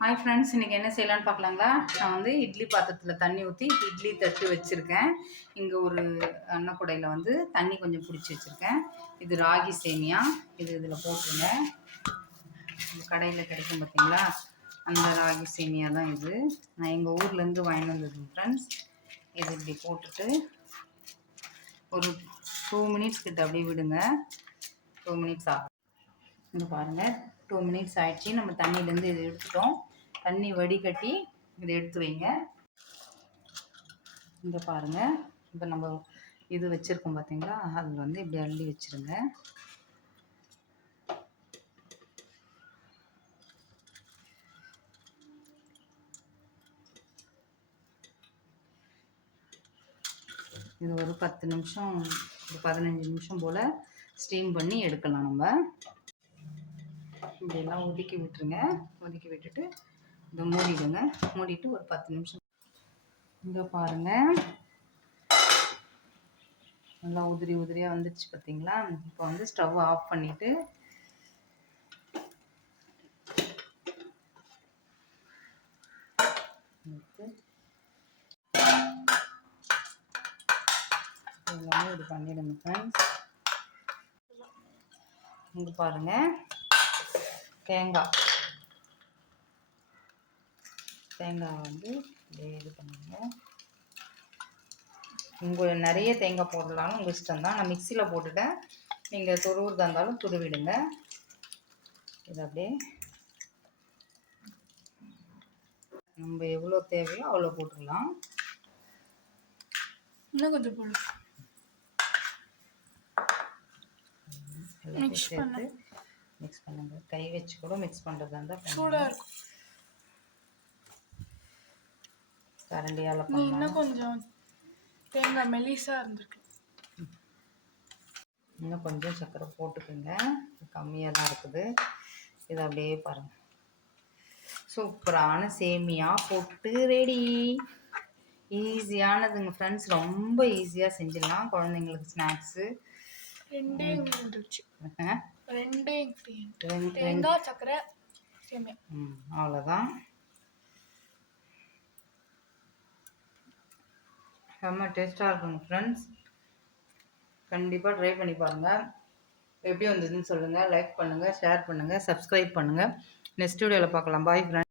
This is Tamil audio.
ஹாய் ஃப்ரெண்ட்ஸ், இன்றைக்கி என்ன செய்யலான்னு பார்க்கலாங்களா? நான் வந்து இட்லி பாத்திரத்தில் தண்ணி ஊற்றி இட்லி தட்டு வச்சுருக்கேன். இங்கே ஒரு அன்னக்குடையில் வந்து தண்ணி கொஞ்சம் பிடிச்சி வச்சுருக்கேன். இது ராகி சேமியா. இதில் போட்டுருங்க. கடையில் கிடைக்கும் பார்த்தீங்களா, அந்த ராகி சேமியா தான் இது. நான் எங்கள் ஊர்லேருந்து வாங்கிட்டு வந்தது ஃப்ரெண்ட்ஸ். இது இப்படி போட்டுட்டு ஒரு 2 மினிட்ஸ் கிட்ட அப்படியே விடுங்க. 2 மினிட்ஸ் ஆகும். இங்கே பாருங்கள், 2 மினிட்ஸ் ஆகிடுச்சி. நம்ம தண்ணியிலேருந்து இதை எடுத்துட்டோம். தண்ணி வடிகட்டி இதை எடுத்து வைங்க. இங்கே பாருங்கள், இப்போ நம்ம இது வச்சுருக்கோம் பார்த்தீங்களா, அதில் வந்து இப்படி அள்ளி வச்சுருங்க. இது ஒரு 10 நிமிஷம், ஒரு 15 நிமிஷம் போல் ஸ்டீம் பண்ணி எடுக்கலாம். நம்ம இப்படியெல்லாம் ஒதுக்கி விட்டுருங்க. ஒதுக்கி விட்டுட்டு இதை மூடிடுங்க. மூடிட்டு ஒரு 10 நிமிஷம். இங்கே பாருங்கள், நல்லா உதிரி உதிரியாக வந்துடுச்சு பார்த்தீங்களா. இப்போ வந்து ஸ்டவ் ஆஃப் பண்ணிவிட்டு எல்லாமே இது பண்ணிடுங்க ஃப்ரெண்ட்ஸ். இங்கே பாருங்கள், தேங்காய் வந்து இது பண்ணுங்க. உங்கள் நிறைய தேங்காய் போடலாம்னு உங்கள் இஷ்டம் தான். நான் மிக்சியில் போட்டுட்டேன். நீங்கள் துருவுறதா இருந்தாலும் துருவிடுங்க. இது அப்படியே நம்ம எவ்வளோ தேவையோ அவ்வளோ போட்டுடலாம். இன்னும் கொஞ்சம் போடலாம். மிக்ஸ் பண்ணுங்க. கை வச்சு கூட மிக்ஸ் பண்ணுறதா இருந்தால் சூடாக இருக்கும். கரண்டியால் இன்னும் கொஞ்சம் தேங்காய் மெலிசாக இருந்திருக்கு. இன்னும் கொஞ்சம் சர்க்கரை போட்டுக்கோங்க. கம்மியாக தான் இருக்குது. இது அப்படியே பாருங்கள், சூப்பரான சேமியா போட்டு ரெடி. ஈஸியானதுங்க ஃப்ரெண்ட்ஸ், ரொம்ப ஈஸியாக செஞ்சிடலாம். குழந்தைங்களுக்கு ஸ்நாக்ஸு. ரெண்டே இருந்துச்சு. தேங்காய் சர்க்கரை சேமியா. அவ்வளோதான். செம்ம டேஸ்ட்டாக இருக்குங்க ஃப்ரெண்ட்ஸ். கண்டிப்பாக ட்ரை பண்ணி பாருங்கள். எப்படி வந்ததுன்னு சொல்லுங்கள். லைக் பண்ணுங்கள், ஷேர் பண்ணுங்கள், சப்ஸ்கிரைப் பண்ணுங்கள். நெக்ஸ்ட் வீடியோவில் பார்க்கலாம். Bye friends.